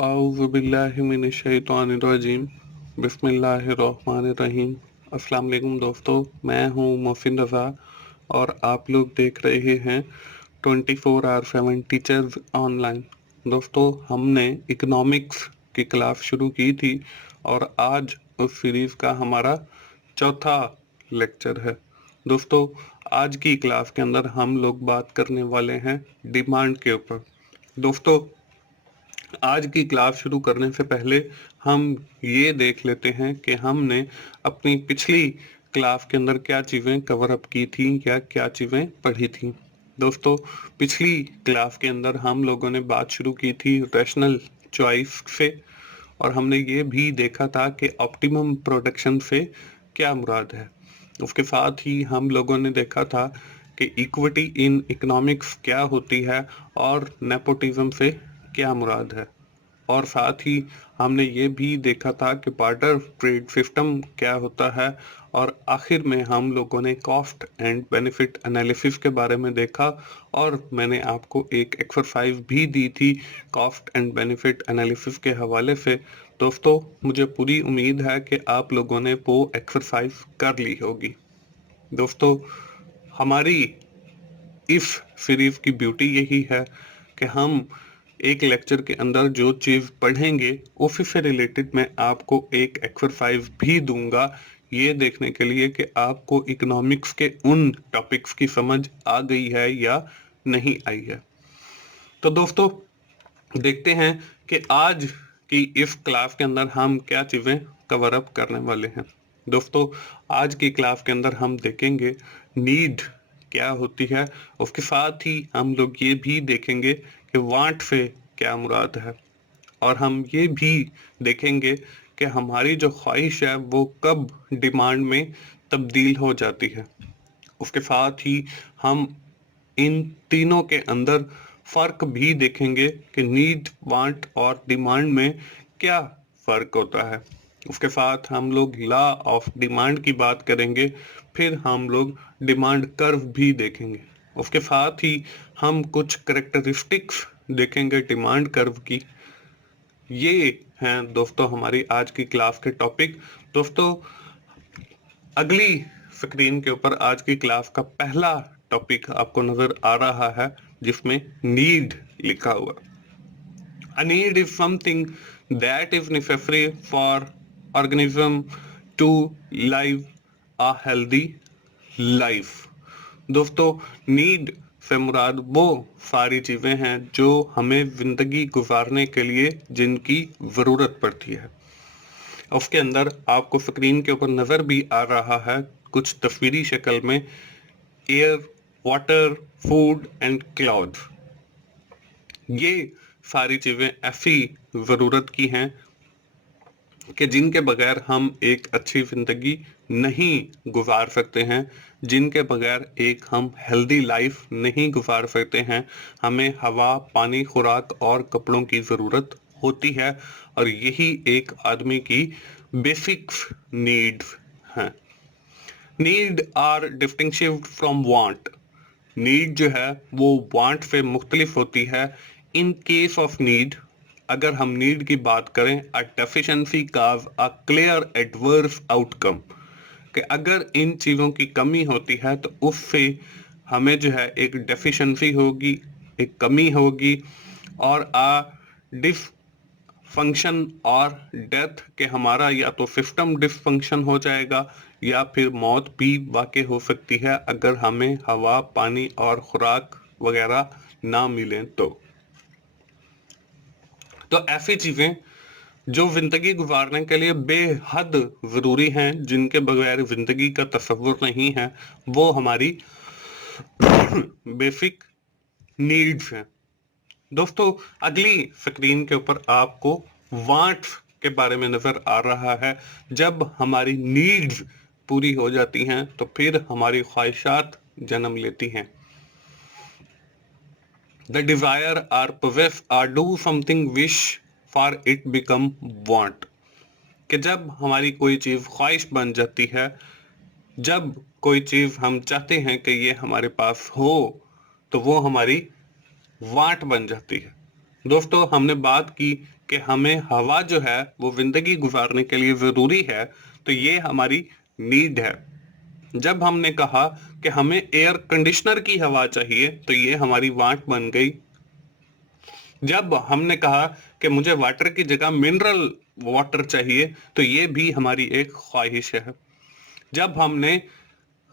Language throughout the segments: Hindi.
औज़ुबिल्लाहिमिनश्शैतानिर्रजीम बिस्मिल्लाहिर्रहमानिर्रहीम। अस्सलाम वालेकुम दोस्तों, मैं हूँ मोहसिन रज़ा और आप लोग देख रहे हैं 24/7 टीचर्स ऑनलाइन। दोस्तों, हमने इकोनॉमिक्स की क्लास शुरू की थी और आज उस सीरीज़ का हमारा चौथा लेक्चर है। दोस्तों, आज की क्लास के अंदर हम लोग बात करने वाले हैं डिमांड के ऊपर। दोस्तों, आज की क्लास शुरू करने से पहले हम ये देख लेते हैं कि हमने अपनी पिछली क्लास के अंदर क्या चीज़ें कवर अप की थी या क्या चीज़ें पढ़ी थी। दोस्तों, पिछली क्लास के अंदर हम लोगों ने बात शुरू की थी रैशनल चॉइस से और हमने ये भी देखा था कि ऑप्टिमम प्रोडक्शन से क्या मुराद है। उसके साथ ही हम लोगों ने देखा था कि इक्विटी इन इकोनॉमिक्स क्या होती है और नेपोटिज्म से क्या मुराद है। और साथ ही हमने ये भी देखा था कि बार्टर ट्रेड सिस्टम क्या होता है और आखिर में हम लोगों ने कॉस्ट एंड बेनिफिट एनालिसिस के बारे में देखा और मैंने आपको एक एक्सरसाइज भी दी थी कॉस्ट एंड बेनिफिट एनालिसिस के हवाले से। दोस्तों, मुझे पूरी उम्मीद है कि आप लोगों ने वो एक्सरसाइज कर ली होगी। दोस्तों, हमारी इस सीरीज की ब्यूटी यही है कि हम एक लेक्चर के अंदर जो चीज पढ़ेंगे उसी से रिलेटेड मैं आपको एक एक्सरसाइज भी दूंगा, ये देखने के लिए कि आपको इकोनॉमिक्स के उन टॉपिक्स की समझ आ गई है या नहीं आई है। तो दोस्तों, देखते हैं कि आज की इस क्लास के अंदर हम क्या चीजें कवर अप करने वाले हैं। दोस्तों, आज की क्लास के अंदर हम देखेंगे नीड क्या होती है। उसके साथ ही हम लोग ये भी देखेंगे कि वांट से क्या मुराद है और हम ये भी देखेंगे कि हमारी जो ख्वाहिश है वो कब डिमांड में तब्दील हो जाती है। उसके साथ ही हम इन तीनों के अंदर फर्क भी देखेंगे कि नीड, वांट और डिमांड में क्या फर्क होता है। उसके साथ हम लोग लॉ ऑफ डिमांड की बात करेंगे, फिर हम लोग डिमांड कर्व भी देखेंगे। उसके साथ ही हम कुछ करेक्टरिस्टिक्स देखेंगे डिमांड कर्व की। ये हैं दोस्तों हमारी आज की क्लास के टॉपिक। दोस्तों, अगली स्क्रीन के ऊपर आज की क्लास का पहला टॉपिक आपको नजर आ रहा है जिसमें नीड लिखा हुआ। A need is something that is necessary for organism to live a healthy life। दोस्तों, नीड से मुराद वो सारी चीजें हैं जो हमें जिंदगी गुजारने के लिए जिनकी जरूरत पड़ती है। उसके अंदर आपको स्क्रीन के ऊपर नजर भी आ रहा है कुछ तस्वीरी शक्ल में air, water, food and clouds. ये सारी चीजें ऐसी जरूरत की हैं कि जिनके बगैर हम एक अच्छी जिंदगी नहीं गुजार सकते हैं, जिनके बगैर एक हम हेल्दी लाइफ नहीं गुजार सकते हैं। हमें हवा, पानी, खुराक और कपड़ों की जरूरत होती है और यही एक आदमी की बेसिक नीड्स हैं। Need are distinctive from want. Need जो है वो वांट से मुख्तलिफ होती है। इन केस ऑफ नीड, अगर हम नीड की बात करें, अ deficiency cause a clear adverse outcome, कि अगर इन चीज़ों की कमी होती है तो उससे हमें जो है एक डेफिशिएंसी होगी, एक कमी होगी और डिस फंक्शन और डेथ के हमारा या तो सिस्टम डिसफंक्शन हो जाएगा या फिर मौत भी वाकई हो सकती है अगर हमें हवा, पानी और खुराक वगैरह ना मिले तो ऐसी चीजें जो जिंदगी गुजारने के लिए बेहद जरूरी हैं, जिनके बगैर जिंदगी का तस्वुर नहीं है, वो हमारी बेसिक नीड्स हैं। दोस्तों, अगली स्क्रीन के ऊपर आपको वांट्स के बारे में नजर आ रहा है। जब हमारी नीड्स पूरी हो जाती हैं तो फिर हमारी ख्वाहिशात जन्म लेती हैं। The desire are purposes are do something wish for it become want, कि जब हमारी कोई चीज ख्वाहिश बन जाती है, जब कोई चीज हम चाहते हैं कि ये हमारे पास हो, तो वो हमारी वांट बन जाती है। दोस्तों, हमने बात की कि हमें हवा जो है वो जिंदगी गुजारने के लिए जरूरी है, तो ये हमारी नीड है। जब हमने कहा कि हमें एयर कंडीशनर की हवा चाहिए, तो ये हमारी वांट बन गई। जब हमने कहा कि मुझे वाटर की जगह मिनरल वाटर चाहिए, तो ये भी हमारी एक ख्वाहिश है। जब हमने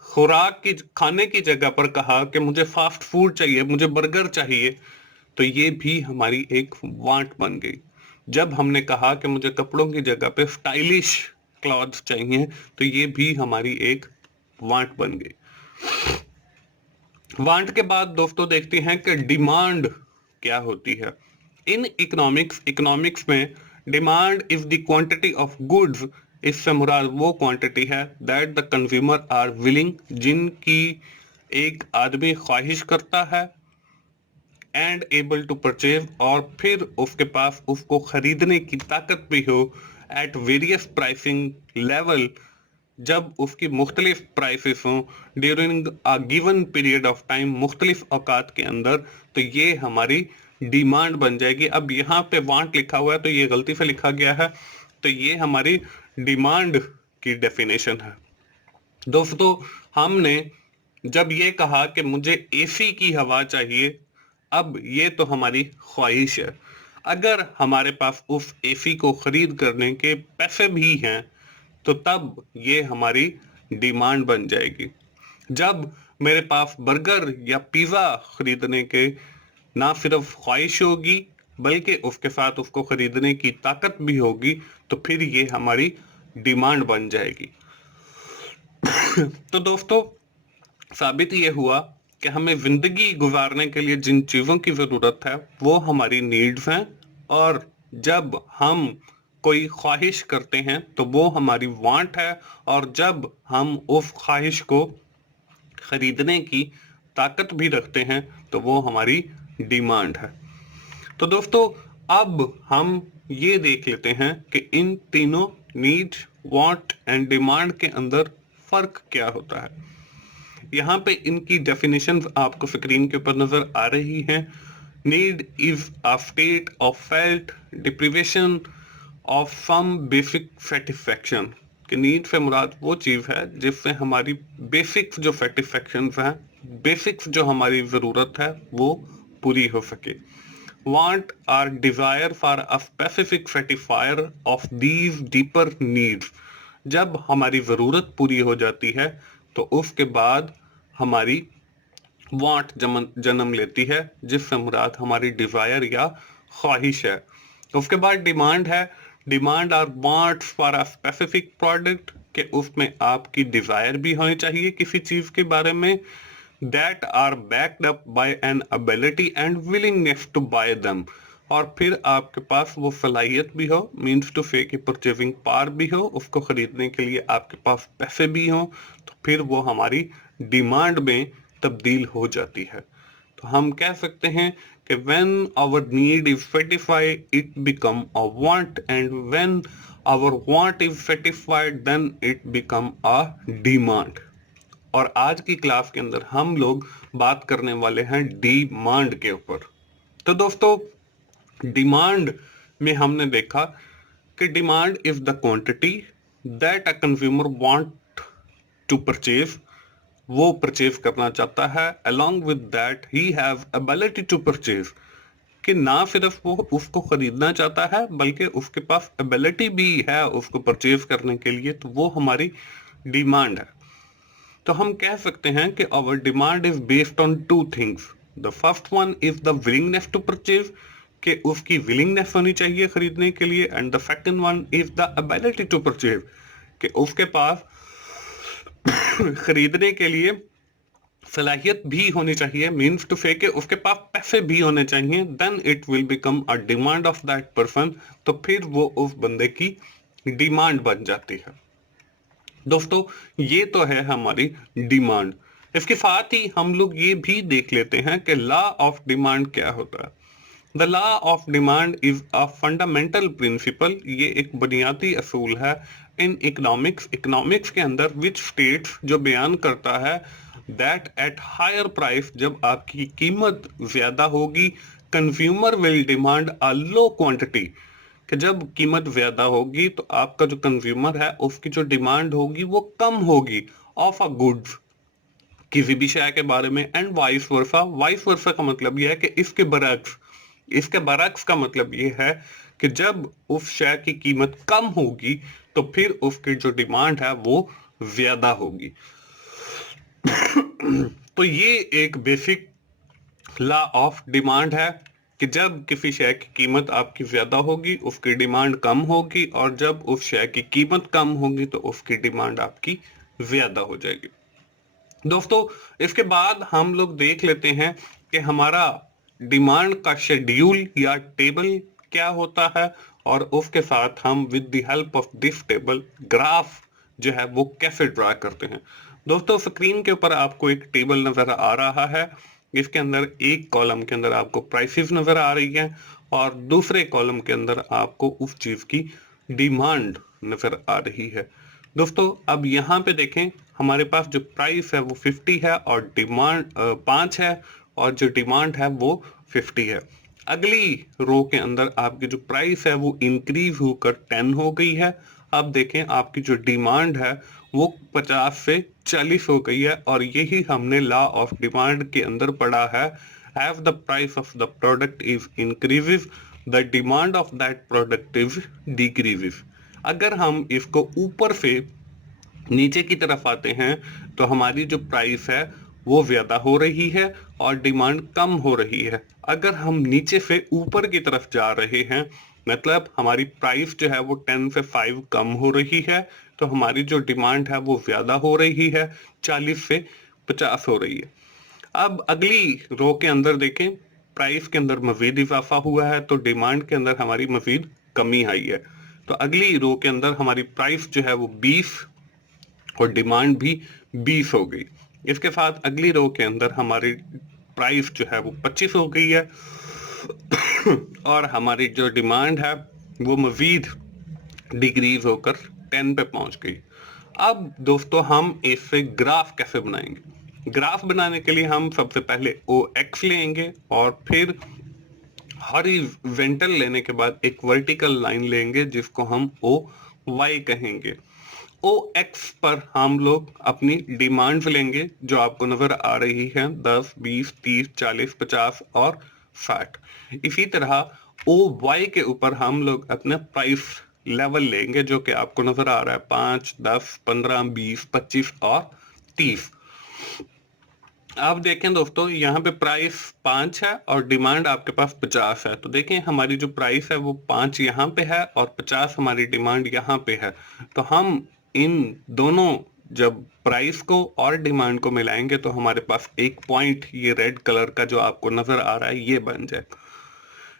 खुराक की खाने की जगह पर कहा कि मुझे फास्ट फूड चाहिए, मुझे बर्गर चाहिए, तो ये भी हमारी एक वांट बन गई। जब हमने कहा कि मुझे कपड़ों की जगह पे स्टाइलिश क्लॉथ्स चाहिए, तो ये भी हमारी एक वांट बन गई। वांट के बाद दोस्तों देखते हैं कि डिमांड क्या होती है। इन इकोनॉमिक्स में demand is the quantity of goods. इससे मुराद वो क्वांटिटी है that the consumer are willing, जिनकी एक आदमी ख्वाहिश करता है, एंड एबल टू परचेज, और फिर उसके पास उसको खरीदने की ताकत भी हो, एट वेरियस प्राइसिंग लेवल, जब उसकी मुख्तलिफ प्राइसेस हों, during a given period of time, मुख्तलिफ औकात के अंदर, तो ये हमारी डिमांड बन जाएगी। अब यहाँ पे वांट लिखा हुआ है तो ये गलती से लिखा गया है, तो ये हमारी डिमांड की डेफिनेशन है। दोस्तों हमने जब ये कहा कि मुझे एसी की हवा चाहिए, अब ये तो हमारी ख्वाहिश है। अगर हमारे पास उस एसी को खरीद करने के पैसे भी हैं, तो तब ये हमारी डिमांड बन जाएगी। जब मेरे पास बर्गर या पिज़्ज़ा खरीदने के ना सिर्फ ख्वाहिश होगी, बल्कि उसके साथ उसको खरीदने की ताकत भी होगी, तो फिर ये हमारी डिमांड बन जाएगी। तो दोस्तों साबित ये हुआ कि हमें जिंदगी गुजारने के लिए जिन चीजों की जरूरत है वो हमारी नीड्स हैं, और जब हम कोई ख्वाहिश करते हैं तो वो हमारी वांट है, और जब हम उस ख्वाहिश को खरीदने की ताकत भी रखते हैं तो वो हमारी डिमांड है। तो दोस्तों अब हम ये देख लेते हैं कि इन तीनों नीड, वांट एंड डिमांड के अंदर फर्क क्या होता है। यहाँ पे इनकी डेफिनेशन आपको स्क्रीन के ऊपर नजर आ रही हैं। Need is a state of felt deprivation of some basic satisfaction. कि नीड से मुराद वो चीज है जिससे हमारी बेसिक्स जो सेटिस्फेक्शन हैं, बेसिक्स जो हमारी जरूरत है, वो पूरी हो सके। Want or desire for a specific satisfier of these deeper needs। जब हमारी ज़रूरत पूरी हो जाती है तो उसके बाद हमारी वांट जन्म लेती है, जिससे मुराद हमारी डिजायर या ख्वाहिश है। उसके बाद डिमांड है। डिमांड और wants for a specific product, के उसमें आपकी डिजायर भी होनी चाहिए किसी चीज के बारे में, that are backed up by an ability and willingness to buy them। और फिर आपके पास वो सलाहियत भी हो, मीन्स टू से कि परचेजिंग पावर भी हो, उसको खरीदने के लिए आपके पास पैसे भी हो, तो फिर वो हमारी डिमांड में तब्दील हो जाती है। तो हम कह सकते हैं कि when our need is satisfied it become a want, and when our want is satisfied then it become a demand। और आज की क्लास के अंदर हम लोग बात करने वाले हैं डिमांड के ऊपर। तो दोस्तों डिमांड में हमने देखा कि demand is the quantity that a consumer want to purchase, वो परचेज करना चाहता है, along with that he have ability to purchase, कि ना सिर्फ वो उसको खरीदना चाहता है बल्कि उसके पास एबिलिटी भी है उसको परचेज करने के लिए, तो वो हमारी डिमांड है। तो हम कह सकते हैं कि our demand is based on two things। The first one is the willingness to purchase, कि उसकी willingness होनी चाहिए खरीदने के लिए, and the second one is the ability to purchase, कि उसके पास खरीदने के लिए सलाहियत भी होनी चाहिए, मीन्स टू से कि उसके पास पैसे भी होने चाहिए, then it will become a demand of that person, तो फिर वो उस बंदे की डिमांड बन जाती है। दोस्तों ये तो है हमारी डिमांड। इसके साथ ही हम लोग ये भी देख लेते हैं कि लॉ ऑफ डिमांड क्या होता है। The law of demand is a fundamental principle, ये एक बुनियादी असूल है इन इकोनॉमिक्स के अंदर, विच स्टेट्स, जो बयान करता है दैट एट हायर प्राइस, जब आपकी कीमत ज्यादा होगी, consumer will demand a low quantity, कि जब कीमत ज्यादा होगी तो आपका जो कंज्यूमर है उसकी जो डिमांड होगी वो कम होगी ऑफ अ गुड्स किसी भी शय के बारे में, and vice versa. Vice versa का मतलब यह है कि इसके बरक्स का मतलब ये है कि जब उस शय की कीमत कम होगी तो फिर उसकी जो डिमांड है वो ज्यादा होगी। तो ये एक बेसिक लॉ ऑफ डिमांड है कि जब किसी शय की कीमत आपकी ज्यादा होगी उसकी डिमांड कम होगी, और जब उस शय की कीमत कम होगी तो उसकी डिमांड आपकी ज्यादा हो जाएगी। दोस्तों, इसके बाद हम लोग देख लेते हैं कि हमारा डिमांड का शेड्यूल या टेबल क्या होता है, और उसके साथ हम with the help of this table graph जो है वो कैसे ड्रा करते हैं। दोस्तों, स्क्रीन के ऊपर आपको एक टेबल नजर आ रहा है। इसके अंदर एक कॉलम के अंदर आपको प्राइसेस नजर आ रही है और दूसरे कॉलम के अंदर आपको उस चीज की डिमांड नजर आ रही है। दोस्तों, अब यहाँ पे देखें, हमारे पास जो प्राइस है वो 50 है और डिमांड 5 है, और जो डिमांड है वो 50 है। अगली रो के अंदर आपकी जो प्राइस है वो इंक्रीज होकर 10 हो गई है। अब देखें, आपकी जो डिमांड है वो 50 से 40 हो गई है, और यही हमने लॉ ऑफ डिमांड के अंदर पढ़ा है। Have the price of the product is increases, the demand of that product is decreases. अगर हम इसको ऊपर से नीचे की तरफ आते हैं तो हमारी जो प्राइस है वो ज्यादा हो रही है और डिमांड कम हो रही है। अगर हम नीचे से ऊपर की तरफ जा रहे हैं, मतलब हमारी प्राइस जो है वो 10 से 5 कम हो रही है, तो हमारी जो डिमांड है वो ज्यादा हो रही है, 40 से 50 हो रही है। अब अगली रो के अंदर देखें, प्राइस के अंदर मजीद इजाफा हुआ है तो डिमांड के अंदर हमारी मजीद कमी आई है। तो अगली रो के अंदर हमारी प्राइस जो है वो 20 और डिमांड भी 20 हो गई। इसके साथ अगली रो के अंदर हमारी प्राइस जो है वो 25 हो गई है और हमारी जो डिमांड है वो मजीद डिक्रीज होकर 10 पे पहुंच गई। अब दोस्तों, हम इससे ग्राफ कैसे बनाएंगे? ग्राफ बनाने के लिए हम सबसे पहले ओ एक्स लेंगे और फिर हॉरिजॉन्टल लेने के बाद एक वर्टिकल लाइन लेंगे जिसको हम ओ वाई कहेंगे। ओ एक्स पर हम लोग अपनी डिमांड्स लेंगे जो आपको नजर आ रही है, 10, 20, 30, 40, 50 और 60। इसी तरह ओ वाई के ऊपर हम लोग अपने प्राइस लेवल लेंगे जो कि आपको नजर आ रहा है, 5, 10, 15, 20, 25 और 30। आप देखें दोस्तों, यहाँ पे प्राइस 5 है और डिमांड आपके पास 50 है। तो देखें, हमारी जो प्राइस है वो 5 यहाँ पे है और 50 हमारी डिमांड यहाँ पे है। तो हम इन दोनों जब प्राइस को और डिमांड को मिलाएंगे तो हमारे पास एक पॉइंट, ये रेड कलर का जो आपको नजर आ रहा है, ये बन जाए।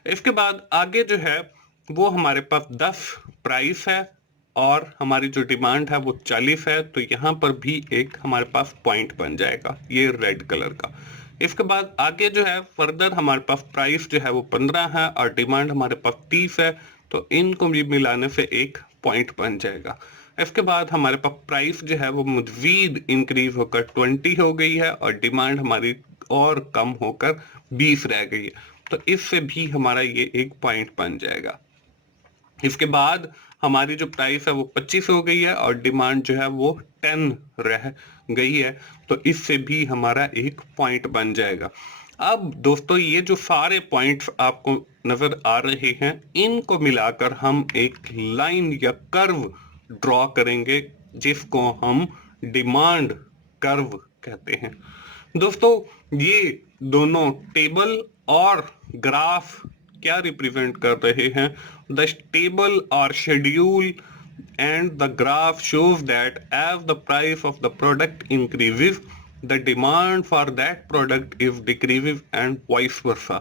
इसके बाद आगे जो है वो हमारे पास 10 प्राइस है और हमारी जो डिमांड है वो 40 है, तो यहाँ पर भी एक हमारे पास पॉइंट बन जाएगा, ये रेड कलर का। इसके बाद आगे जो है फर्दर हमारे पास प्राइस जो है वो 15 है और डिमांड हमारे पास 30 है, तो इनको भी मिलाने से एक पॉइंट बन जाएगा। इसके बाद हमारे पास प्राइस जो है वो मजीद इंक्रीज होकर 20 हो गई है और डिमांड हमारी और कम होकर 20 रह गई है, तो इससे भी हमारा ये एक पॉइंट बन जाएगा। इसके बाद हमारी जो प्राइस है वो 25 हो गई है और डिमांड जो है वो 10 रह गई है, तो इससे भी हमारा एक पॉइंट बन जाएगा। अब दोस्तों, ये जो सारे पॉइंट्स आपको नजर आ रहे हैं, इनको मिलाकर हम एक लाइन या कर्व ड्रॉ करेंगे जिसको हम डिमांड कर्व कहते हैं। दोस्तों, ये दोनों टेबल और ग्राफ क्या रिप्रेजेंट कर रहे हैं? द टेबल और schedule and the graph shows that as the price of the product increases, the demand for that product is decreases and vice versa।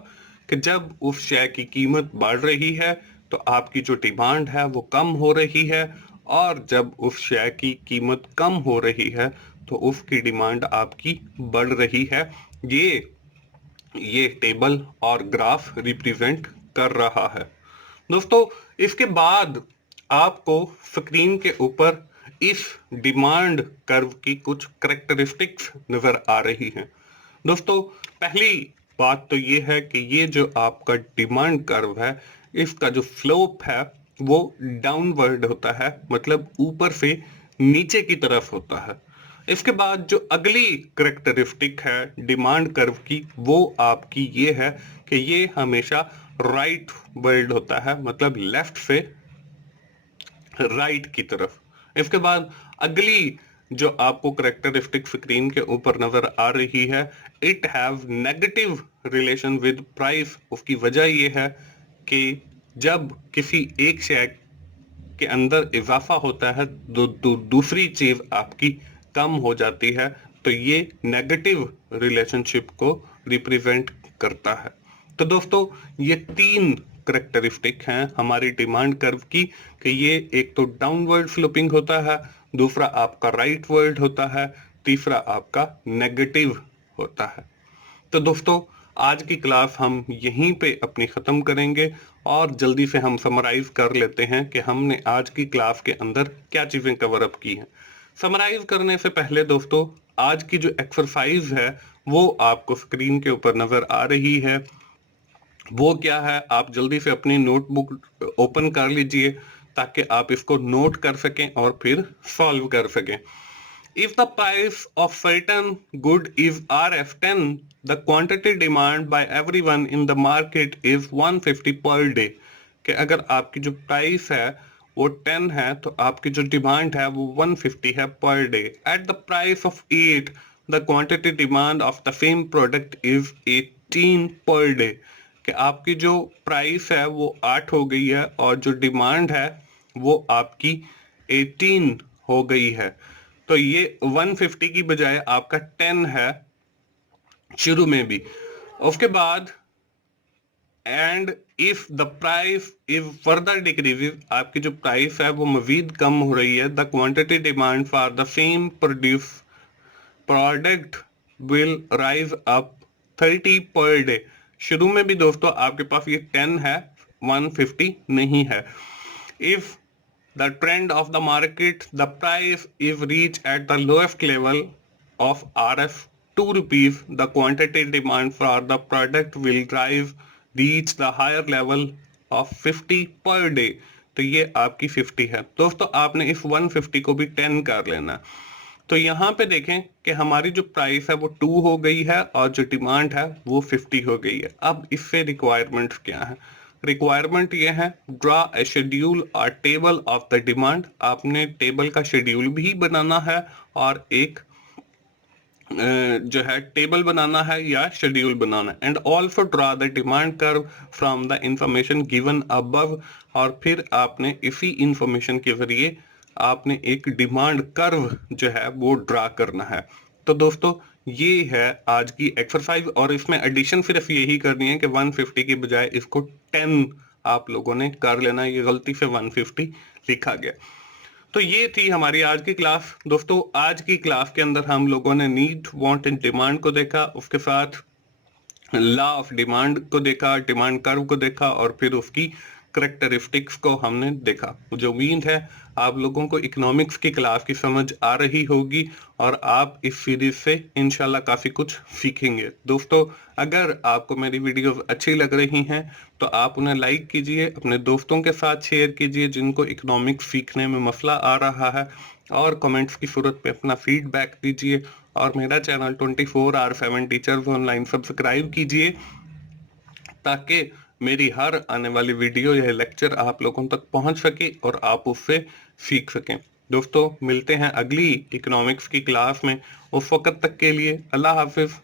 कि जब उस शेयर की कीमत बढ़ रही है तो आपकी जो डिमांड है वो कम हो रही है, और जब उस शेयर की कीमत कम हो रही है तो उसकी डिमांड आपकी बढ़ रही है। ये टेबल और ग्राफ रिप्रेजेंट कर रहा है। दोस्तों, इसके बाद आपको स्क्रीन के ऊपर इस डिमांड कर्व की कुछ करेक्टरिस्टिक्स नजर आ रही हैं। दोस्तों, पहली बात तो ये है कि ये जो आपका डिमांड कर्व है, इसका जो स्लोप है वो डाउनवर्ड होता है, मतलब ऊपर से नीचे की तरफ होता है। इसके बाद जो अगली करेक्टरिस्टिक है डिमांड कर्व की, वो आपकी ये है कि ये हमेशा राइट वर्ड होता है, मतलब लेफ्ट से राइट की तरफ। इसके बाद अगली जो आपको करेक्टरिस्टिक स्क्रीन के ऊपर नजर आ रही है, it have negative relation with price. उसकी वजह यह है कि जब किसी एक शेयर के अंदर इजाफा होता है दूसरी चीज आपकी कम हो जाती है, तो ये नेगेटिव रिलेशनशिप को रिप्रेजेंट करता है। तो दोस्तों, ये तीन करेक्टरिस्टिक हैं हमारी डिमांड कर्व की, कि ये एक तो डाउनवर्ड स्लोपिंग होता है, दूसरा आपका राइटवर्ड होता है, तीसरा आपका नेगेटिव होता है। तो दोस्तों, आज की क्लास हम यहीं पे अपनी ख़त्म करेंगे और जल्दी से हम समराइज कर लेते हैं कि हमने आज की क्लास के अंदर क्या चीज़ें कवर अप की हैं। समराइज करने से पहले दोस्तों, आज की जो एक्सरसाइज है वो आपको स्क्रीन के ऊपर नज़र आ रही है। वो क्या है, आप जल्दी से अपनी नोटबुक ओपन कर लीजिए ताकि आप इसको नोट कर सकें और फिर सॉल्व कर सकें। If the price of certain good is RF10, the quantity demand by everyone in the market is 150 per day। कि अगर आपकी जो प्राइस है वो 10 है तो आपकी जो डिमांड है वो 150 है per day. At the price of 8, the quantity demand of the same product is 18 per day. कि आपकी जो प्राइस है वो 8 हो गई है और जो डिमांड है वो आपकी 18 हो गई है। तो ये 150 की बजाय आपका 10 है शुरू में भी। उसके बाद and if the price is further decreases, आपकी जो प्राइस है वो मजीद कम हो रही है, the quantity demand for the same produce product will rise up 30 per day. शुरू में भी दोस्तों आपके पास ये 10 है, 150 नहीं है। If the trend of the market, the price is reached at the lowest level of RF 2 rupees, the quantity demand for the product will drive reach the higher level of 50 per day। तो ये आपकी 50 है दोस्तों, आपने इस 150 को भी 10 कर लेना। तो यहाँ पे देखें कि हमारी जो प्राइस है वो 2 हो गई है और जो डिमांड है वो 50 हो गई है। अब इससे रिक्वायरमेंट्स क्या है? रिक्वायरमेंट ये है, ड्रा ए शेड्यूल और टेबल ऑफ द डिमांड। आपने टेबल का शेड्यूल भी बनाना है और एक जो है टेबल बनाना है या शेड्यूल बनाना है। And also draw the demand curve from the information given above. और फिर आपने इसी इंफॉर्मेशन के जरिए आपने एक डिमांड कर्व जो है वो ड्रा करना है। तो दोस्तों, ये है आज की एक्सरसाइज और इसमें एडिशन सिर्फ यही करनी है कि 150 की बजाय इसको 10 आप लोगों ने कर लेना। ये गलती से 150 लिखा गया। तो ये थी हमारी आज की क्लास। दोस्तों, आज की क्लास के अंदर हम लोगों ने नीड, वांट एंड डिमांड को देखा, उसके साथ लॉ ऑफ डिमांड को देखा, डिमांड कर्व को देखा और फिर उसकी करेक्टरिस्टिक्स को हमने देखा। मुझे उम्मीद है आप लोगों को इकोनॉमिक्स की क्लास की समझ आ रही होगी और आप इस सीरीज से इंशाल्लाह काफी कुछ सीखेंगे। दोस्तों, अगर आपको मेरी वीडियोस अच्छी लग रही हैं तो आप उन्हें लाइक कीजिए, अपने दोस्तों के साथ शेयर कीजिए जिनको इकोनॉमिक्स सीखने में मसला आ रहा है, और कमेंट्स की सूरत में अपना फीडबैक दीजिए। और मेरा channel 24R7 teachers online subscribe कीजिए ताकि मेरी हर आने वाली वीडियो या लेक्चर आप लोगों तक पहुंच सके और आप उससे सीख सकें। दोस्तों, मिलते हैं अगली इकोनॉमिक्स की क्लास में। उस वक्त तक के लिए अल्लाह हाफिज।